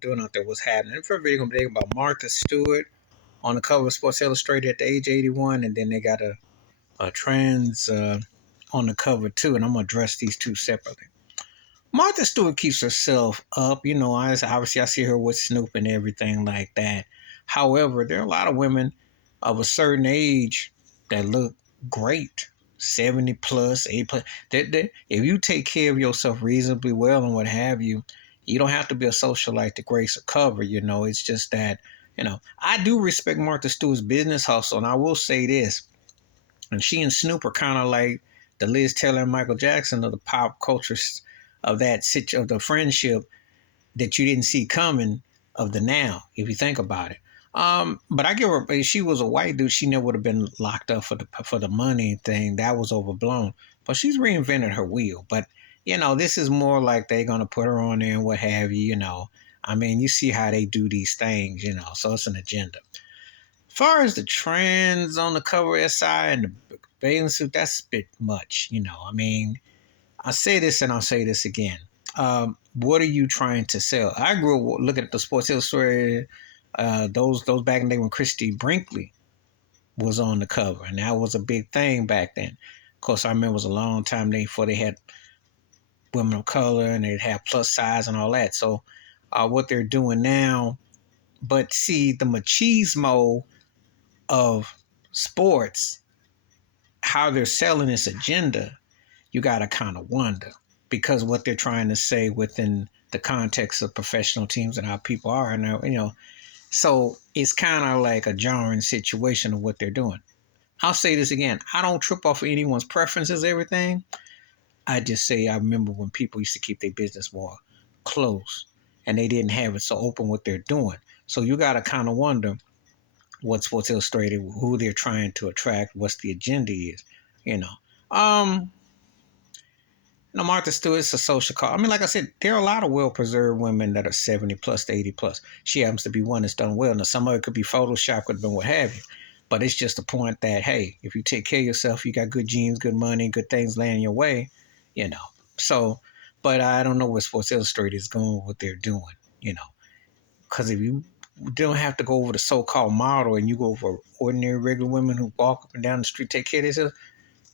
doing out there, what's happening. For a video today about Martha Stewart on the cover of Sports Illustrated at the age of 81, and then they got a trans on the cover too, and I'm gonna address these two separately. Martha Stewart keeps herself up, obviously I see her with Snoop and everything like that. However, there are a lot of women of a certain age that look great, 70 plus, 80 plus. If you take care of yourself reasonably well and what have you, you don't have to be a socialite to grace a cover. It's just that, I do respect Martha Stewart's business hustle, and I will say this. And she and Snoop are kind of like the Liz Taylor and Michael Jackson of the pop culture of of the friendship that you didn't see coming of the now, if you think about it. But I give her, if she was a white dude, she never would have been locked up for the money thing. That was overblown. But she's reinvented her wheel. But this is more like they're gonna put her on there and what have you. I mean, you see how they do these things. So it's an agenda. As far as the trans on the cover SI and the bathing suit, that's a bit much. I mean, I say this and I'll say this again. What are you trying to sell? I grew up looking at the Sports Illustrated, those back in the day when Christy Brinkley was on the cover, and that was a big thing back then. Of course, I remember it was a long time before they had women of color and they'd have plus size and all that. So what they're doing now, but see the machismo of sports, how they're selling this agenda, you got to kind of wonder, because what they're trying to say within the context of professional teams and how people are, and so it's kind of like a jarring situation of what they're doing. I'll say this again: I don't trip off of anyone's preferences, everything. I just say I remember when people used to keep their business more close, and they didn't have it so open what they're doing. So you got to kind of wonder what Sports Illustrated, who they're trying to attract, what's the agenda is, you know. Um, Martha Stewart's a social call. I mean, like I said, there are a lot of well-preserved women that are 70 plus to 80 plus. She happens to be one that's done well. Now, some of it could be Photoshop, could have been what have you. But it's just a point that, hey, if you take care of yourself, you got good genes, good money, good things laying your way, you know. So, but I don't know where Sports Illustrated is going, what they're doing, because if you don't have to go over the so-called model and you go over ordinary, regular women who walk up and down the street, take care of themselves,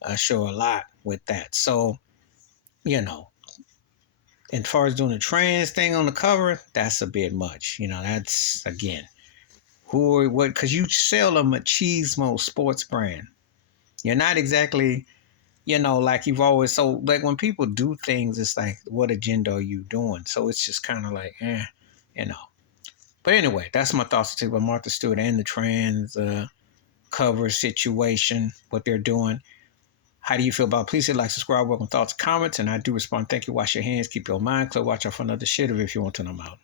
I show a lot with that. So, as far as doing the trans thing on the cover, that's a bit much. That's, again, who or what, because you sell a machismo sports brand. You're not exactly, like you've always, so like when people do things, it's like, what agenda are you doing? So it's just kind of like, you know. But anyway, that's my thoughts about Martha Stewart and the trans cover situation, what they're doing. How do you feel about it? Please hit like, subscribe, welcome thoughts, comments, and I do respond. Thank you. Wash your hands, keep your mind clear, watch out for another shit if you want to know I'm out.